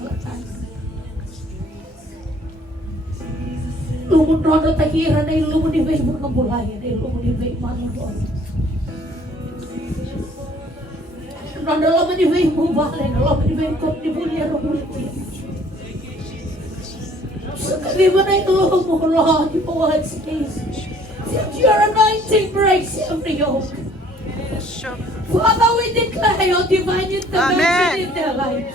selatan. Lumun rodo takira na lumun di Facebook ng bulaya na lumun di Facebook manulon. Rodo laman di Facebook bale na laman di Facebook di bulya no bulya. So kami mo na itulong mo Lord, you want space. Since your anointing breaks every yoke. Father, we declare your divine intervention in their lives.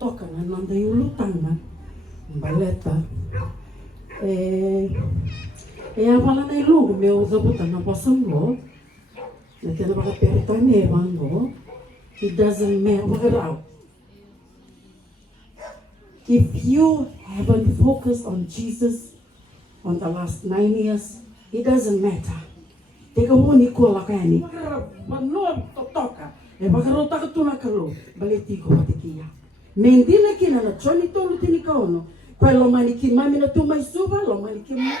Toka na nanda yung lutang na baleta pala na ilungo meu zabutan na pasanggo na tena baka perita me bango it doesn't matter if you haven't focused on Jesus on the last 9 years it doesn't matter teka huni ko la kani manom toka baka rota ka tunakalo baleti ko patikia Mendina kina na choni tolu tini kauno. Kwa lo maniki mami na tu mai suba lo maniki mami.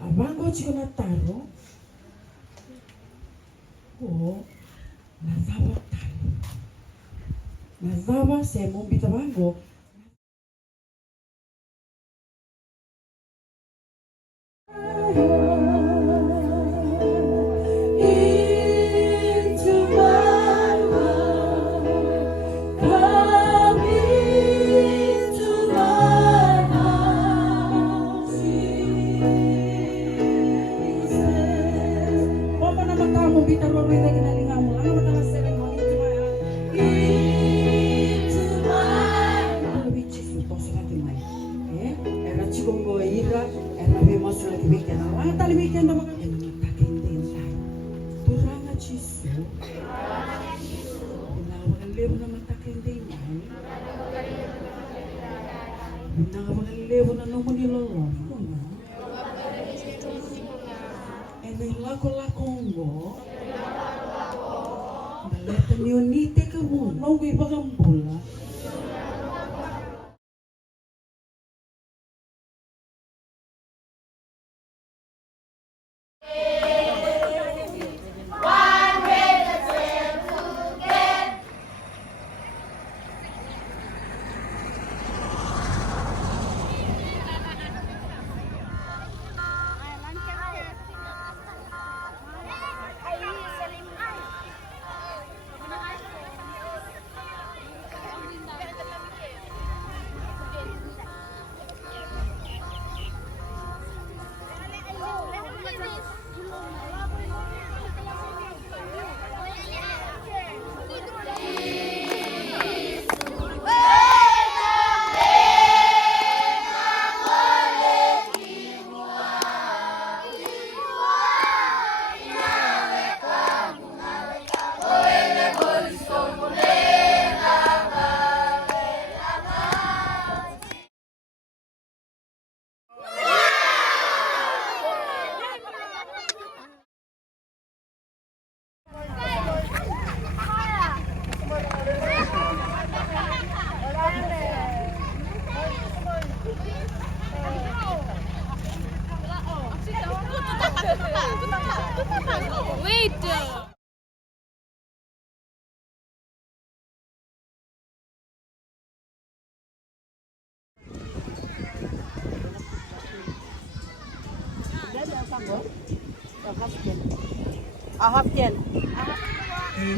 Abango chiko na taro. Nazawa taro. Nazawa se mumbita bango. chigongo ira era be masula ke weekend ala tali weekend ma ka en mata ke tinta turanga chisu na wala lebu na mata ke tinta na wala lebu na no muni lolo en la ko la kongo baleta ni unite ka mo no wi bagambula. Wait.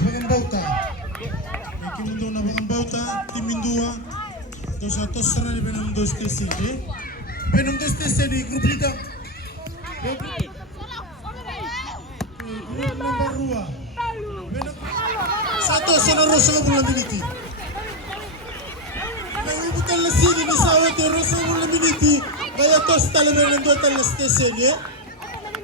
Bagang bauta. Aqui mandou na bagang bauta, timindua. Dos atos será de benam dos TCD. Benam dos TCD grupo lida. Nomor rua. Satu senaro sama bulan biniti. Kami bukan lesini di sawah terus sama bulan biniti. Kaya tos tali benam dua tali TCD.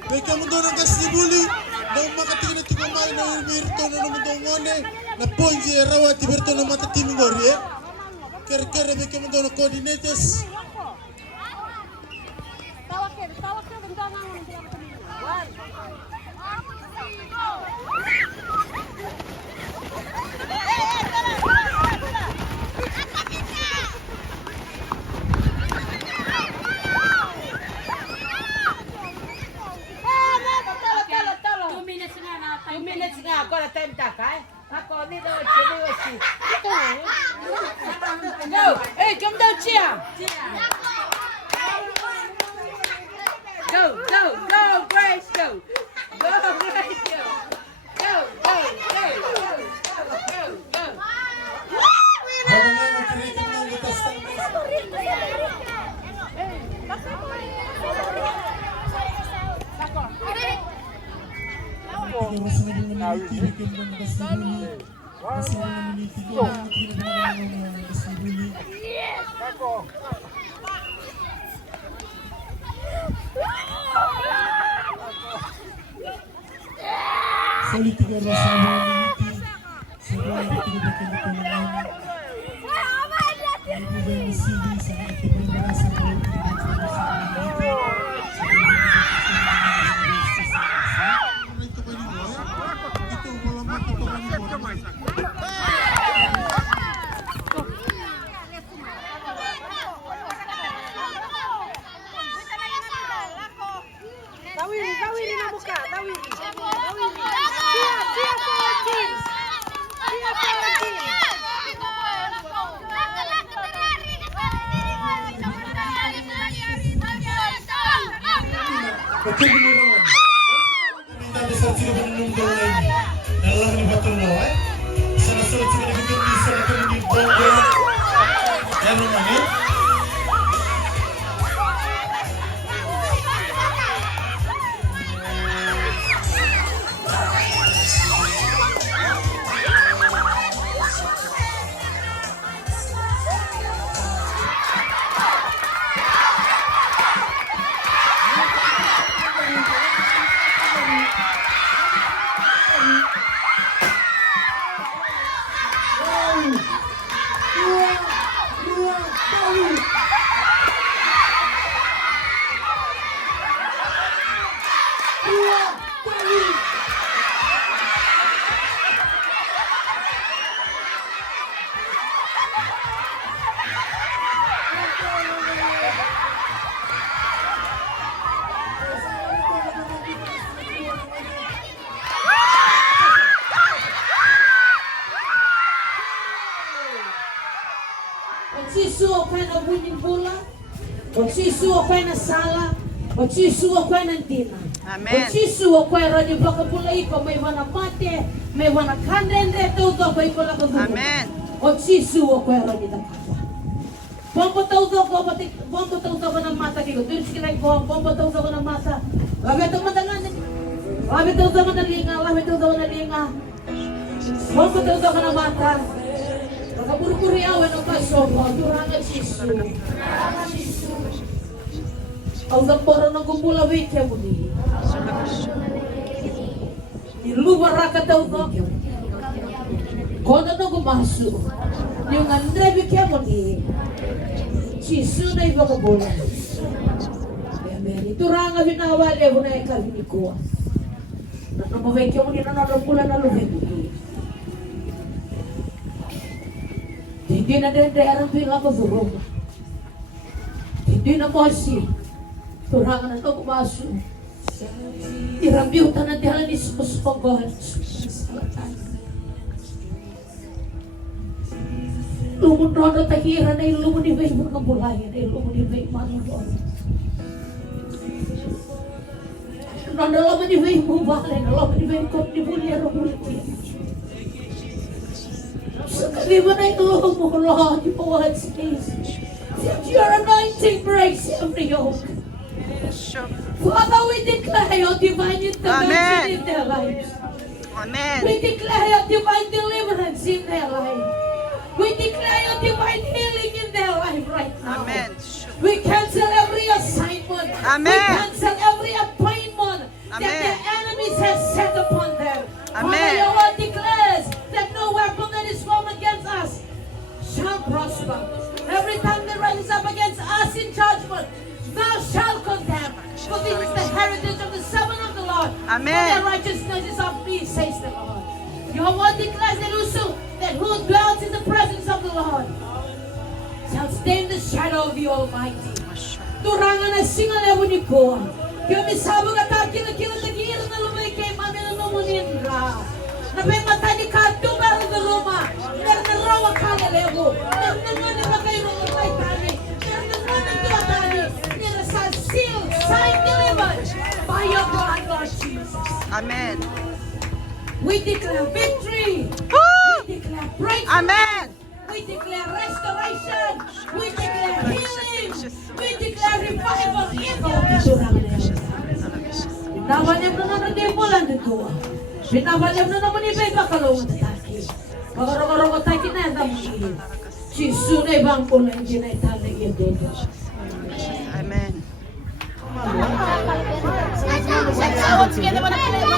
Mereka mendorong kasih buli. Nang makatingin ito kumain na Birto na naman daw ngone na ponji rawat Birto na mata timingori kere beke mo daw na coordinators agora tem que tacar, agora me dá o tiro assim. Go, ei, como dá o tiro? Go, go, go, Grace, go. Go, Grace, go. Go, go, go, go, go, go. Taveuni na muka, Taveuni. Siap for team. Siap for team. Minta besar juga menunggu lainnya. Dalam ini batul loh, sana sana juga dibikin bisa di bawah. Dan ini. Magsisuwa ko na sala. Magsisuwa ko ng tina. Amen. Magsisuwa ko na di bakapulay ko. May wana mate. May wana kanden reto. May ko lang Amen. Magsisuwa ko na di takapa. Pampataw ko ng mata kiko. Tulis kilay ko. Pampataw ko ng mata. Labetong matangan. Labetong ko ng linga. Labetong ko ng linga. Pampataw ko ng mata. Pagkapurukuri awan ang kasobo. Turangan sisu. Ang zamporo ng kumulawin kaya mo ni. Nilubaraka daw ko. Kono na gumaso. Yung andrebi kaya mo ni. Sisu na iba kabulan. Amen. Ituranga binawali ako na ikawin ko. Namabay kaya mo ni nanarapula na luhin mo ni. Hindi na din ang bilang ko sa Roma. Hindi na mo si. Turangan na ito kumaso. Irambiutan na dihala ni Jesus o God. Lumunod na takira na ilumunibay mo ng bulayan. Ilumunibay mo ng Lord. Nandalamanibay mo balay. Nalamanibay ko ni Bulyaro Bulyaro. Sa kaliwa na itulong mo, Lord, you want space. Your anointing breaks every yoke. Father, we declare your divine intervention in their lives. Amen. We declare your divine deliverance in their life. We declare your divine healing in their life right now. Amen. We cancel every assignment. Amen. We cancel every appointment that Amen. the enemies have set upon them. Amen. Father, your word declares that no weapon that is formed against us shall prosper. Every time that rises up against us in judgment, thou shalt condemn. For this is the heritage of the servant of the Lord. Amen. For their righteousness is of me, says the Lord. Your word declares that who dwells in the presence of the Lord shall stay in the shadow of the Almighty. Turangan na singalewo ni ko. Kaya misabog at kila-kila tagir na lumay kay mami na numunindra. Napay mata ni Kato meron na Roma. Meron na rawa kalalewo. Meron na nga naman kayo ng may tani. Meron na nga ng mga tani. Meron sa seal, sign delivered by your blood, Lord Jesus. Amen. We declare victory. Woo! We declare breakthrough. Amen. We declare restoration. We declare healing. We declare revival in your Binabalem na naman din mo lang dito. Binabalem na naman iba'y makalawang tataki. Makarong-karong tataki na yung muli. Sisu na ibang pula hindi na italig yung dodo. Amen. Sa kawat, sige naman na